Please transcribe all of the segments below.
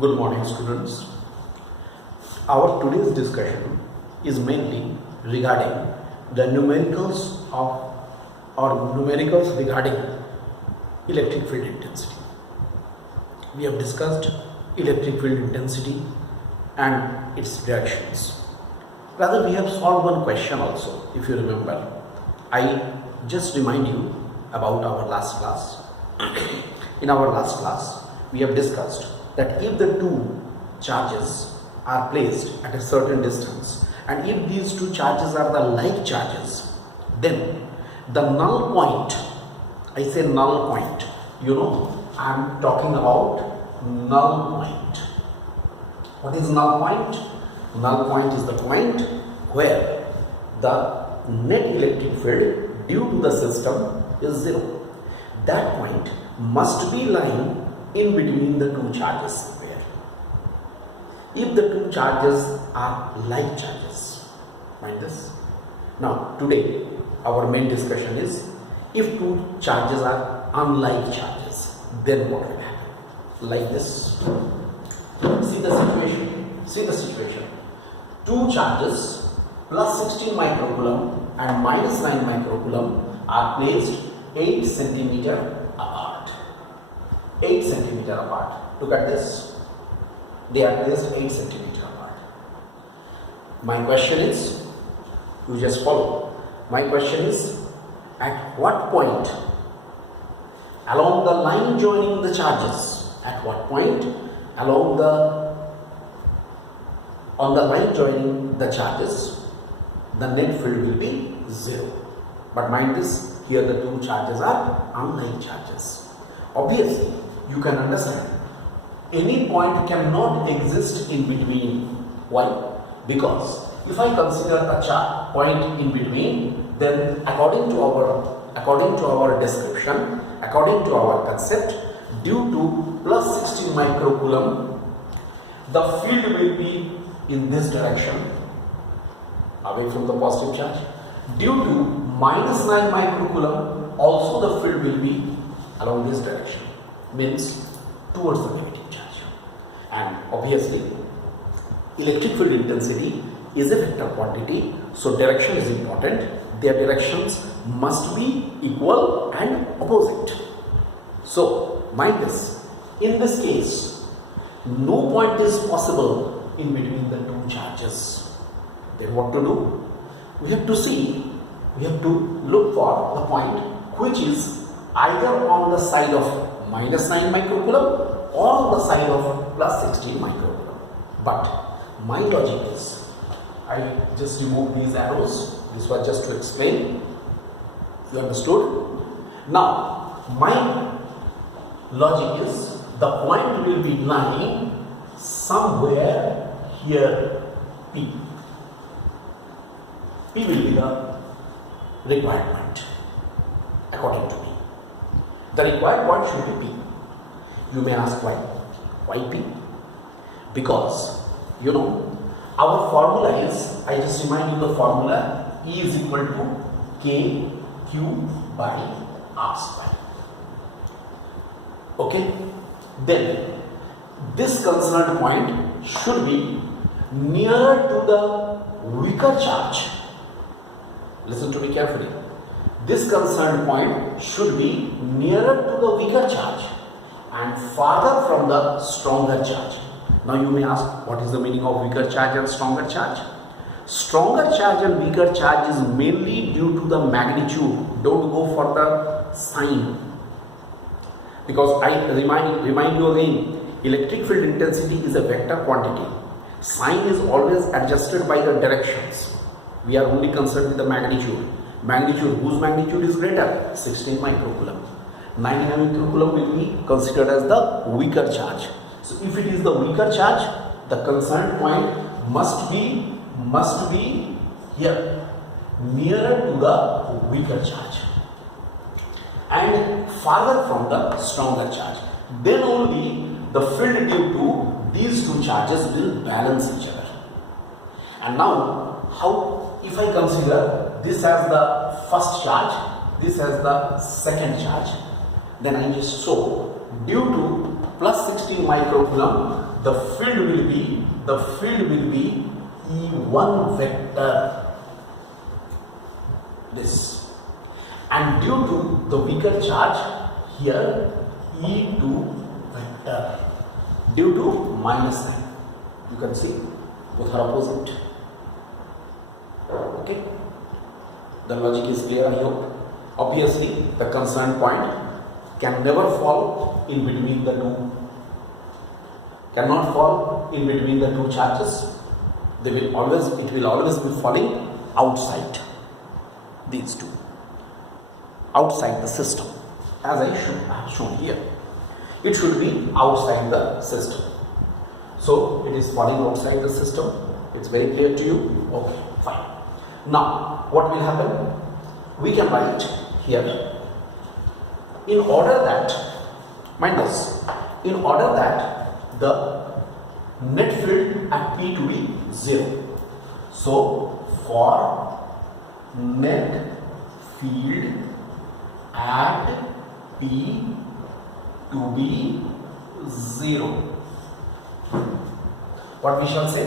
Good morning, students. Our today's discussion is mainly regarding the numericals regarding electric field intensity. We have discussed electric field intensity and its directions. Rather, we have solved one question also, if you remember. I just remind you about our last class. In our last class, we have discussed that if the two charges are placed at a certain distance and if these two charges are the like charges, then the null point, I say null point, I am talking about null point. What is null point? Null point is the point where the net electric field due to the system is zero. That point must be lying in between the two charges somewhere. If the two charges are like charges, mind this. Now today our main discussion is if two charges are unlike charges, then what will happen? Like this. See the situation. Two charges plus 16 microcoulomb and minus 9 microcoulomb are placed 8 centimeter apart. 8 centimeter apart. Look at this. They are placed 8 centimeter apart. My question is, you just follow. My question is, at what point along the line joining the charges, at what point on the line joining the charges, the net field will be zero. But mind this, here the two charges are unlike charges. Obviously, you can understand any point cannot exist in between. Why? Because if I consider a point in between, then according to our description, according to our concept, due to plus 16 microcoulomb, the field will be in this direction, away from the positive charge. Due to minus 9 microcoulomb, also the field will be along this direction, means towards the negative charge. And obviously, electric field intensity is a vector quantity, so direction is important. Their directions must be equal and opposite. So, mind this, in this case, no point is possible in between the two charges. Then what to do? We have to look for the point which is either on the side of minus 9 microcoulomb or on the side of plus 16 microcoulomb. But my logic is, I just remove these arrows. This was just to explain. You understood? Now, my logic is the point will be lying somewhere here, P. P will be the required point, according to me. The required point should be P. You may ask why? Why P? Because, our formula is, I just remind you the formula, E is equal to K Q by R square. Okay? Then, this concerned point should be nearer to the weaker charge. Listen to me carefully. This concerned point should be nearer to the weaker charge and farther from the stronger charge. Now you may ask, what is the meaning of weaker charge and stronger charge? Stronger charge and weaker charge is mainly due to the magnitude. Don't go for the sign. Because I remind you again, electric field intensity is a vector quantity. Sign is always adjusted by the directions. We are only concerned with the magnitude. Magnitude, whose magnitude is greater? 16 microcoulomb. 99 microcoulomb will be considered as the weaker charge. So if it is the weaker charge, the concerned point must be here, nearer to the weaker charge and farther from the stronger charge. Then only the field due to these two charges will balance each other. And now, how, if I consider this as the first charge, this as the second charge, then I just show due to plus 16 microcoulomb, the field will be E1 vector, this, and due to the weaker charge here E2 vector, due to minus sign. You can see both are opposite. Okay, the logic is clear, I hope. Obviously the concerned point can never fall in between the two, cannot fall in between the two charges. It will always be falling outside these two, outside the system, as I have shown here. It should be outside the system. So it is falling outside the system. It's very clear to you? Okay, fine. Now what will happen? We can write here, in order that, mind this, in order that the net field at P to be 0. So for net field at P to be 0, what we shall say?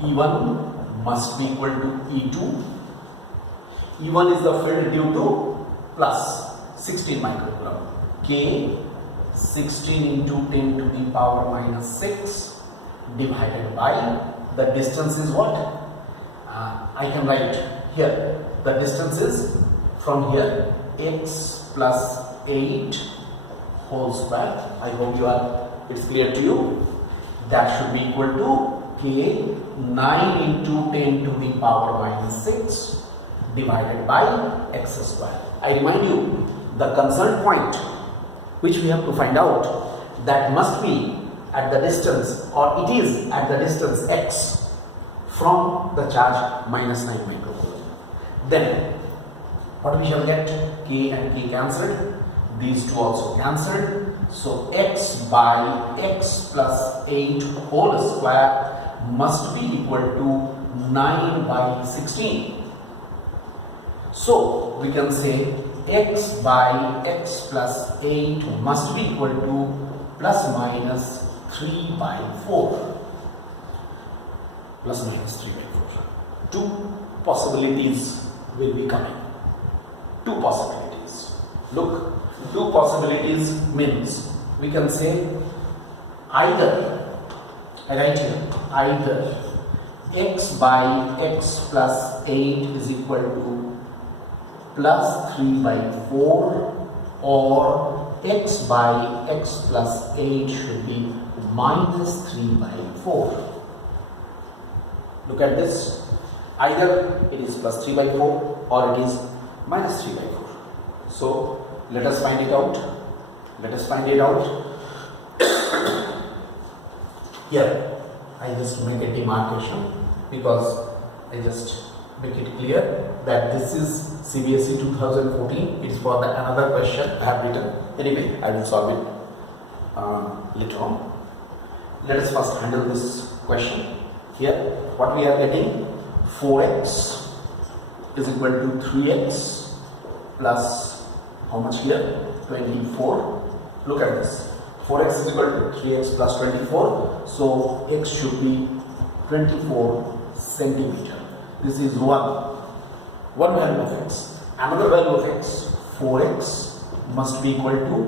E1 must be equal to E2. E1 is the field due to plus 16 microcoulomb. K 16 into 10 to the power minus 6 divided by the distance is what? I can write here, the distance is from here x plus 8 whole square. I hope it's clear to you. That should be equal to K 9 into 10 to the power minus 6 divided by x square. I remind you, the concerned point which we have to find out, that must be at the distance, or it is at the distance x from the charge minus 9 microcoulomb. Then what we shall get? K and K cancelled, these two also cancelled. So x by x plus 8 whole square must be equal to 9 by 16. So we can say x by x plus 8 must be equal to plus minus 3 by 4. Plus minus 3 by 4. Two possibilities will be coming. Two possibilities. Look, two possibilities means we can say either, I write here, either x by x plus 8 is equal to plus 3 by 4, or x by x plus 8 should be minus 3 by 4. Look at this. Either it is plus 3 by 4 or it is minus 3 by 4. So let us find it out. Let us find it out. Here I just make a demarcation because I just make it clear that this is CBSE 2014. It is for another question I have written. Anyway, I will solve it later on. Let us first handle this question. Here what we are getting, 4x is equal to 3x plus how much here? 24. Look at this. 4x is equal to 3x plus 24. So x should be 24 centimeter. This is one value of x. Another value of x, 4x must be equal to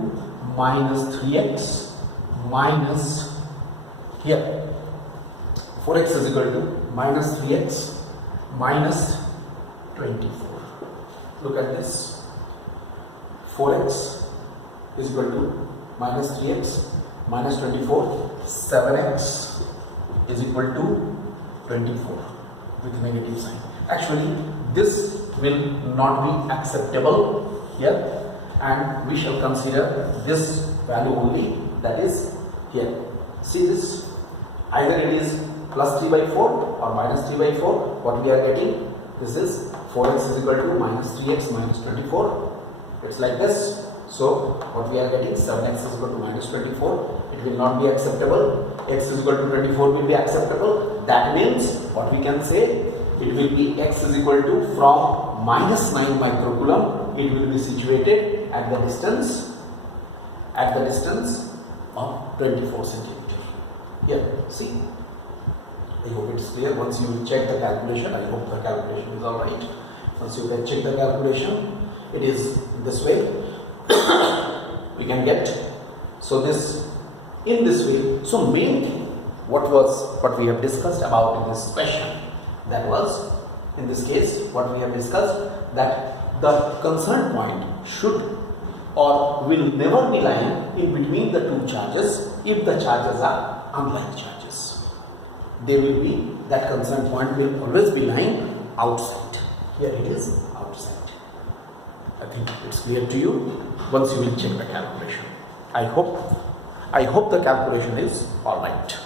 minus 3x minus, here 4x is equal to minus 3x minus 24. Look at this. 4x is equal to minus 3x minus 24. 7x is equal to 24 with negative sign. Actually, this will not be acceptable here, and we shall consider this value only, that is here. See this, either it is plus 3 by 4 or minus 3 by 4. What we are getting, this is 4x is equal to minus 3x minus 24. It's like this. So what we are getting, 7x is equal to minus 24. It will not be acceptable. X is equal to 24 will be acceptable. That means what we can say, it will be x is equal to, from minus 9 microcoulomb, it will be situated at the distance of 24 centimeter. Here, see, I hope it's clear. Once you check the calculation, I hope the calculation is alright. Once you can check the calculation, it is this way. We can get, so this, in this way. So main thing, what we have discussed about in this question, that was, in this case, what we have discussed, that the concerned point should or will never be lying in between the two charges if the charges are unlike charges. They will be, that concerned point will always be lying outside. Here it is outside. I think it's clear to you once you will check the calculation. I hope the calculation is alright.